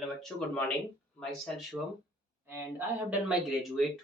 Hello, bachcho. Good morning. Myself Shivam, and I have done my graduate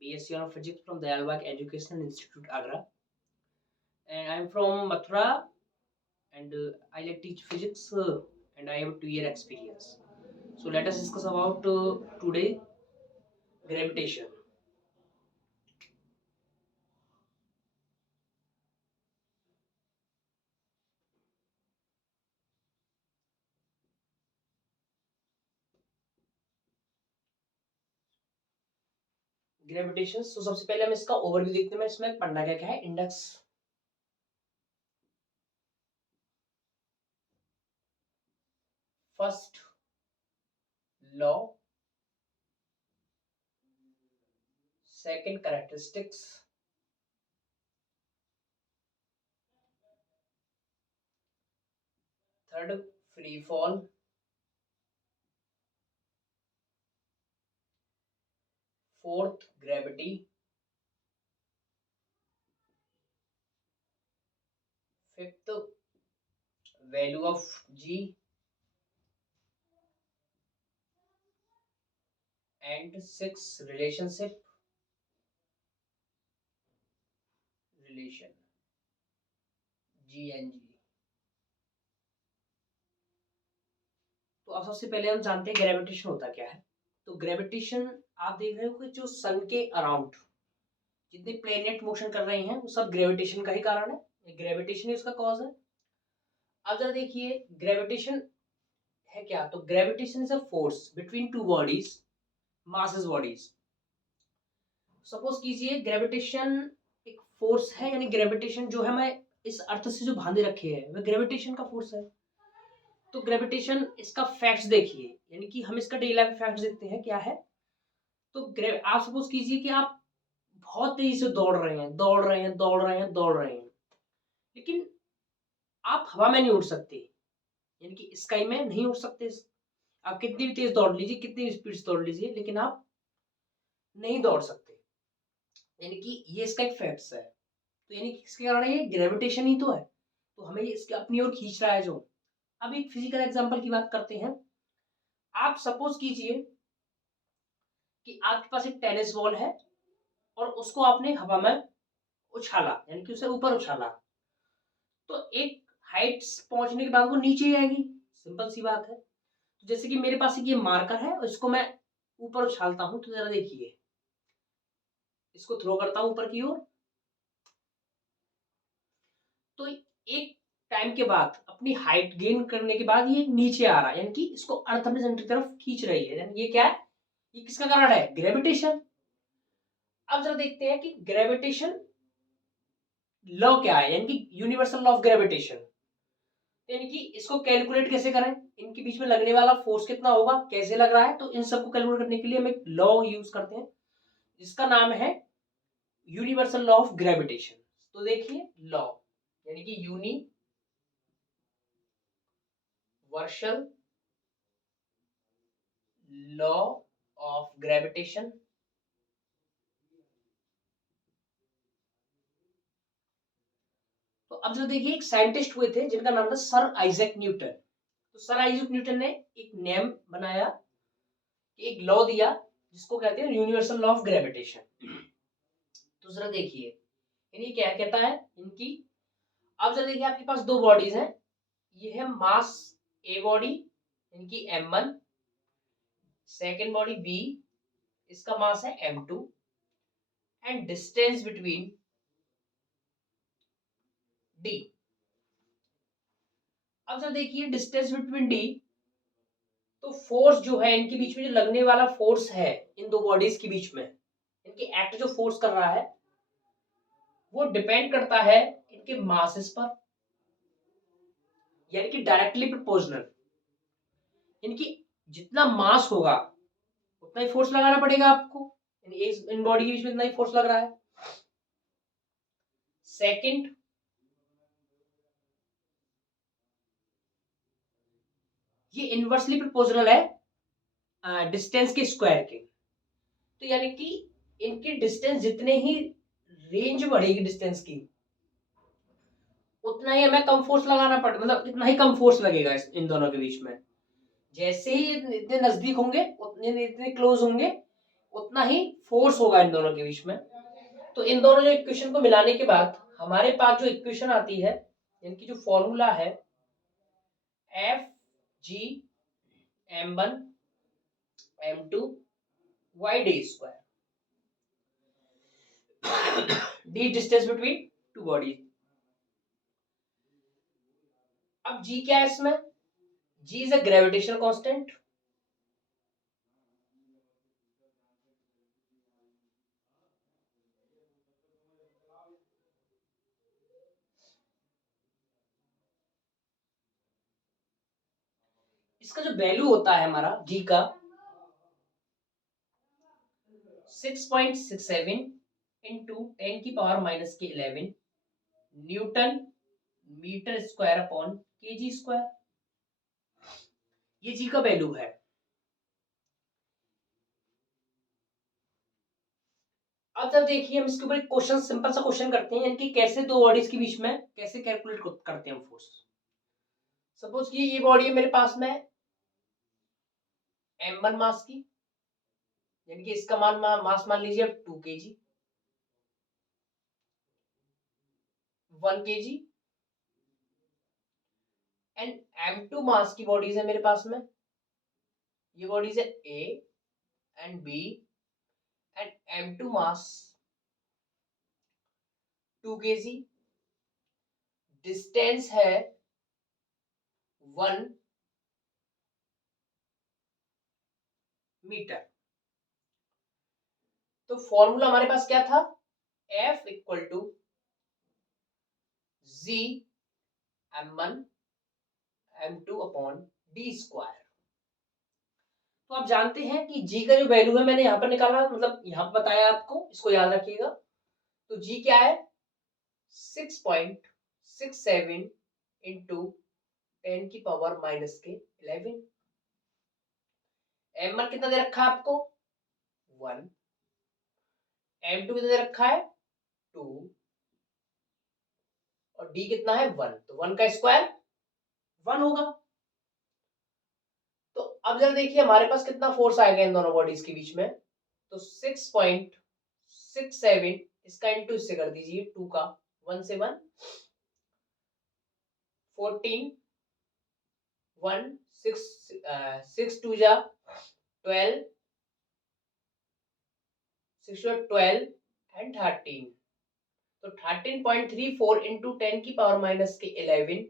BSc on Physics from Dayalbagh Educational Institute, Agra. And I'm from Mathura, and I like teach physics, and I have a 2 year experience. So let us discuss about today gravitation. Gravitation. तो सबसे पहले हम इसका overview देखते हैं। इसमें पढ़ना क्या क्या है। Index, first law, second characteristics, third free fall, fourth gravity, fifth value of G, and six relation GNG। तो अब सबसे पहले हम जानते हैं ग्रेविटेशन होता क्या है। तो ग्रेविटेशन, आप देख रहे हो कि जो सन के अराउंड जितने प्लेनेट मोशन कर रहे हैं वो सब ग्रेविटेशन का ही कारण है। ग्रेविटेशन ही उसका कॉज है। अब जरा देखिए ग्रेविटेशन है क्या। तो gravitation is a force between two bodies, masses bodies. Suppose कीजिए ग्रेविटेशन एक फोर्स है, यानी ग्रेविटेशन जो है हमें इस अर्थ से जो बांधे रखे है वह ग्रेविटेशन का फोर्स है। तो ग्रेविटेशन इसका फैक्ट्स देखिए, यानी कि हम इसका डेली लाइफ फैक्ट्स देखते हैं क्या है। तो आप सपोज कीजिए कि आप बहुत तेजी से दौड़ रहे हैं, दौड़ रहे हैं, दौड़ रहे हैं, दौड़ रहे हैं, लेकिन आप हवा में नहीं उड़ सकते, यानी कि स्काई में नहीं उड़ सकते। आप कितनी भी तेज दौड़ लीजिए, कितनी भी स्पीड से दौड़ लीजिए, लेकिन आप नहीं दौड़ सकते। यानी कि ये इसका एक फैक्ट्स है। तो यानी कि किसके कारण है, ये ग्रेविटेशन ही तो है। तो हमें ये इसके अपनी ओर खींच रहा है जो। अब एक फिजिकल एग्जांपल की बात करते हैं। आप सपोज कीजिए कि आपके पास एक टेनिस बॉल है और उसको आपने हवा में उछाला, यानी कि उसे ऊपर उछाला, तो एक हाइट पहुंचने के बाद वो नीचे ही आएगी। सिंपल सी बात है। तो जैसे कि मेरे पास एक ये मार्कर है और इसको मैं ऊपर उछालता हूं, तो जरा देखिए, इसको थ्रो करता हूं ऊपर की ओर, तो एक टाइम के बाद अपनी हाइट गेन करने के बाद ये नीचे आ रहा है, यानी कि इसको अर्थ अपने सेंटर की तरफ खींच रही है। यानी ये क्या है, ये किसका कारण है, ग्रेविटेशन। अब जरा देखते हैं कि ग्रेविटेशन लॉ क्या है, यानी कि यूनिवर्सल लॉ ऑफ ग्रेविटेशन। यानी कि इसको कैलकुलेट कैसे करें, इनके बीच में लगने वाला फोर्स कितना होगा, कैसे लग रहा है, तो इन सबको कैलकुलेट करने के लिए हम एक लॉ यूज करते हैं जिसका नाम है यूनिवर्सल लॉ ऑफ ग्रेविटेशन। तो देखिए लॉ, यानी कि यूनिवर्सल लॉ ऑफ ग्रेविटेशन। तो अब जरा देखिए, एक साइंटिस्ट हुए थे जिनका नाम था सर आइजैक न्यूटन। तो सर आइजैक न्यूटन ने एक नेम बनाया, एक लॉ दिया जिसको कहते हैं यूनिवर्सल लॉ ऑफ ग्रेविटेशन। तो जरा देखिए, यानी क्या कहता है इनकी। अब जरा देखिए, आपके पास दो बॉडीज हैं। ये है मास ए बॉडी, इनकी m1, सेकेंड बॉडी बी, इसका मास है m2, and distance between D. अब जरा देखिए डिस्टेंस बिटवीन डी, तो फोर्स जो है इनके बीच में, जो लगने वाला फोर्स है इन दो बॉडीज के बीच में, इनके एक्ट जो फोर्स कर रहा है वो डिपेंड करता है इनके मासेस पर, यानी कि डायरेक्टली प्रोपोर्शनल। इनकी जितना मास होगा उतना ही फोर्स लगाना पड़ेगा आपको, यानी इन बॉडी के बीच में इतना ही फोर्स लग रहा है। सेकंड, ये इनवर्सली प्रोपोर्शनल है डिस्टेंस के स्क्वायर के। तो यानी कि इनकी डिस्टेंस जितने ही रेंज बढ़ेगी डिस्टेंस की, उतना ही हमें कम फोर्स लगाना पड़ेगा, मतलब इतना ही कम फोर्स लगेगा इन दोनों के बीच में। जैसे ही इतने नजदीक होंगे, उतने इतने क्लोज होंगे, उतना ही फोर्स होगा इन दोनों के बीच में। तो इन दोनों जो इक्वेशन को मिलाने के बाद हमारे पास जो इक्वेशन आती है, इनकी जो फॉर्मूला है, F G m1 m2 y d square, d distance between two bodies. अब g क्या है इसमें? g is a gravitational constant, इसका जो वैल्यू होता है हमारा g का 6.67 इंटू 10 की पावर माइनस के 11 newton metre square upon KG square, ये जी का वैल्यू है। अब जब देखिए हम इसके ऊपर एक क्वेश्चन, सिंपल सा क्वेश्चन करते हैं, इनकी कैसे दो बॉडीज के बीच में कैसे कैलकुलेट करते हैं हम फोर्स। सपोज कि ये बॉडी है मेरे पास में m1 मास की, यानी कि इसका मास मान लीजिए 2 kg, 1 kg, एंड m2 मास की बॉडीज है मेरे पास में, ये बॉडीज है A and B, and m2 mass 2 kg, distance है 1 मीटर। तो फॉर्मूला हमारे पास क्या था? F equal to G m1 m2 upon D square. तो आप जानते हैं कि g का जो वैल्यू है मैंने यहाँ पर निकाला, मतलब यहाँ पर बताया आपको, इसको याद रखिएगा। तो g क्या है? 6.67 इंटू 10 की पावर माइनस के 11। m1 कितना दे रखा है आपको? 1। m2 कितना दे रखा है? 2। और d कितना है? 1। तो 1 का स्क्वायर 1 होगा। तो अब जरा देखिए हमारे पास कितना फोर्स आएगा इन दोनों बॉडीज के बीच में। तो 6.67, इसका इंटू इससे कर दीजिए 2 का, 1 से 1 14, 1 6 6 2 जा 12, 6 12 एंड 13। तो 13.34 इंटू 10 की पावर माइनस के 11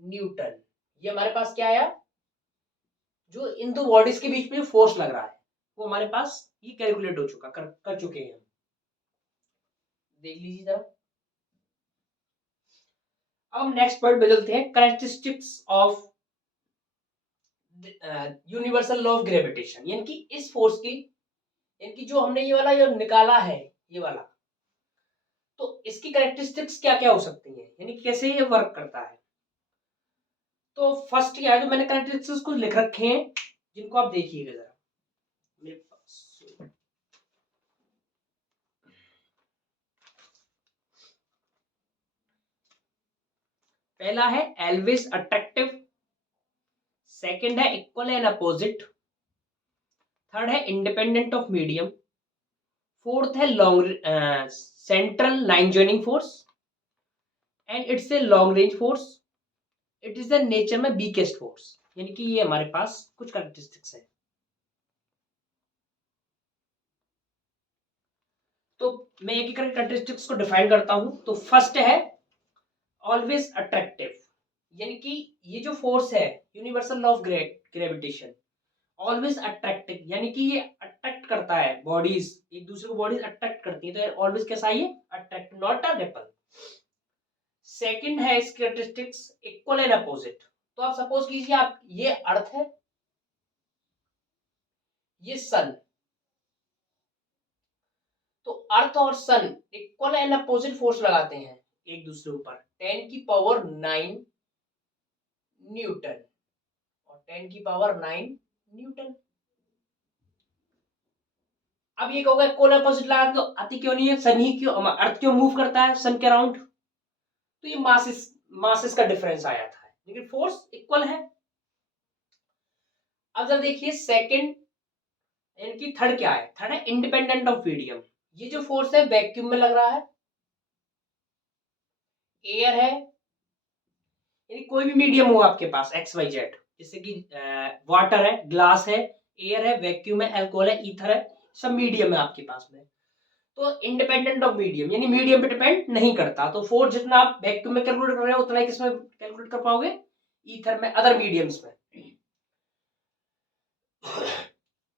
न्यूटन। ये हमारे पास क्या आया? जो इन दो बॉडीज के बीच में फोर्स लग रहा है वो हमारे पास ये कैलकुलेट हो चुका, कर चुके हैं। देख लीजिए जरा। अब हम नेक्स्ट पॉइंट बदलते हैं, characteristics of universal law of gravitation, यानी कि इस फोर्स की, यानी कि जो हमने ये वाला जो निकाला है, ये वाला, तो इसकी कैरेक्टरिस्टिक्स क्या क्या हो सकती हैं, यानी कैसे ये वर्क करता है। तो फर्स्ट क्या है, जो मैंने कैरेक्टरिस्टिक्स को लिख रखे हैं, जिनको आप देखिएगा जरा मेरे पास। पहला है एल्वेज अट्रैक्टिव, सेकंड है इक्वल एंड अपोजिट, थर्ड है इंडिपेंडेंट ऑफ मीडियम, फोर्थ है long central line joining force, and it's a long range force, it is the nature में वीकेस्ट फोर्स। यानी कि ये हमारे पास कुछ कैरेक्टरिस्टिक्स है। तो मैं एक एक करके कैरेक्टरिस्टिक्स को डिफाइन करता हूं। तो फर्स्ट है ऑलवेज अट्रैक्टिव, यानी कि ये जो फोर्स है universal law of gravitation, always attractive, यानी कि ये अट्रैक्ट करता है बॉडीज, एक दूसरे को बॉडीज अट्रैक्ट करती है, तो ऑलवेज कैसा है? ये attract, not a ripple. Second है इस कैरेक्टरिस्टिक्स इक्वल एंड अपोजिट। तो आप सपोज कीजिए, आप ये अर्थ है, ये सन, तो अर्थ और सन इक्वल एंड अपोजिट फोर्स लगाते हैं एक दूसरे ऊपर, 10 की पावर 9 न्यूटन और 10 की पावर 9 न्यूटन। अब ये कहोगे इक्वल अपोजिट लगा तो आती क्यों नहीं है? सन ही क्यों, अर्थ क्यों मूव करता है सन के अराउंड? तो ये मासेस का डिफरेंस आया था, लेकिन फोर्स इक्वल है। अब जरा देखिए सेकंड यानी कि थर्ड क्या है, थर्ड है इंडिपेंडेंट ऑफ मीडियम। ये जो फोर्स है वैक्यूम में लग रहा है, एयर है, यानी कोई भी मीडियम हो आपके पास एक्स वाई जेड, जैसे कि वाटर है, ग्लास है, एयर है, वैक्यूम है, अल्कोहल है, ईथर है, सब मीडियम है आपके पास में। तो इंडिपेंडेंट ऑफ मीडियम यानी मीडियम पे डिपेंड नहीं करता। तो फोर्स जितना आप वैक्यूम में कैलकुलेट कर रहे हो उतना ही किसमें कैलकुलेट कर पाओगे, ईथर में, अदर मीडियम्स में।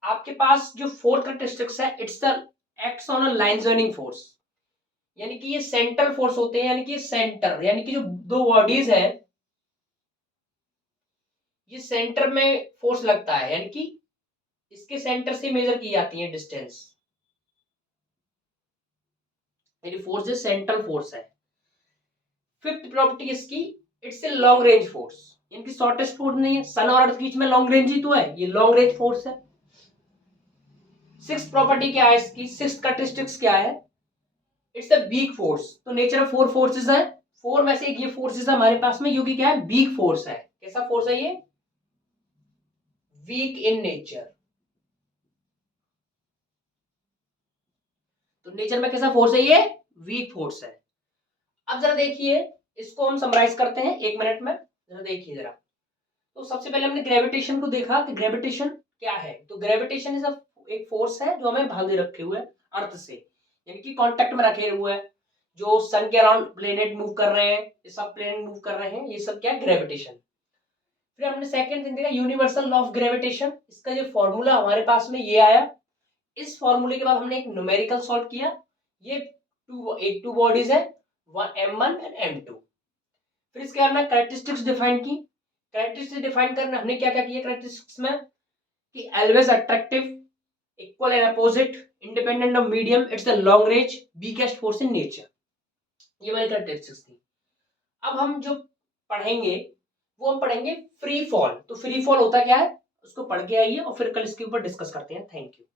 आपके पास जो फोर्थ कैरेक्टरिस्टिक्स है, it's the acts on a line joining force, यानी कि ये सेंट्रल फोर्स होते हैं, यानी कि सेंटर, यानी कि जो दो बॉडीज है ये सेंटर में फोर्स लगता है, यानी कि इसके सेंटर से मेजर की जाती है डिस्टेंस, यानी फोर्स जो सेंट्रल फोर्स है। फिफ्थ प्रॉपर्टी इसकी, it's a long range force, यानी कि शॉर्टेस्ट फोर्स नहीं है, सन और अर्थ के बीच में लॉन्ग रेंज ही तो है, ये लॉन्ग रेंज फोर्स है। सिक्स्थ प्रॉपर्टी क्या है इसकी, सिक्स्थ कैरेक्टरिस्टिक्स क्या है, इट्स अ वीक फोर्स। तो नेचर ऑफ फोर फोर्सेस है, फोर में से एक ये फोर्सेस है हमारे पास में, जो कि क्या है, वीक फोर्स है। कैसा फोर्स है ये, वीक इन नेचर। तो नेचर में कैसा फोर्स है ये, वीक फोर्स है। अब जरा देखिए इसको हम समराइज करते हैं 1 मिनट में, जरा देखिए जरा। तो सबसे पहले हमने ग्रेविटेशन को देखा कि ग्रेविटेशन क्या है। तो ग्रेविटेशन इज एक फोर्स है जो हमें बांधे रखे हुए अर्थ से, यानी कि कांटेक्ट में रखे हुए है। जो सन के अराउंड प्लेनेट मूव कर रहे हैं, ये सब प्लेनेट मूव कर रहे हैं, ये सब क्या है, ग्रेविटेशन। फिर हमने सेकंड थिंग देखा यूनिवर्सल लॉ ऑफ ग्रेविटेशन, इसका जो फॉर्मूला हमारे पास में ये आया। इस फॉर्मूले के बाद हमने एक न्यूमेरिकल सॉल्व किया। ये टू बॉडीज है, M1 एंड M2। फिर इसके बाद हमने कैरेक्टरिस्टिक्स डिफाइन की। कैरेक्टरिस्टिक्स डिफाइन करने हमने क्या क्या किया कैरेक्टरिस्टिक्स में, कि always attractive, equal and opposite, independent of medium, it's the long range, weakest force in nature. ये हमारी कैरेक्टरिस्टिक्स थी। अब हम जो पढ़ेंगे वो हम पढ़ेंगे फ्री फॉल। तो फ्री फॉल होता क्या है उसको पढ़ के आइए और फिर कल इसके ऊपर डिस्कस करते हैं। Thank you.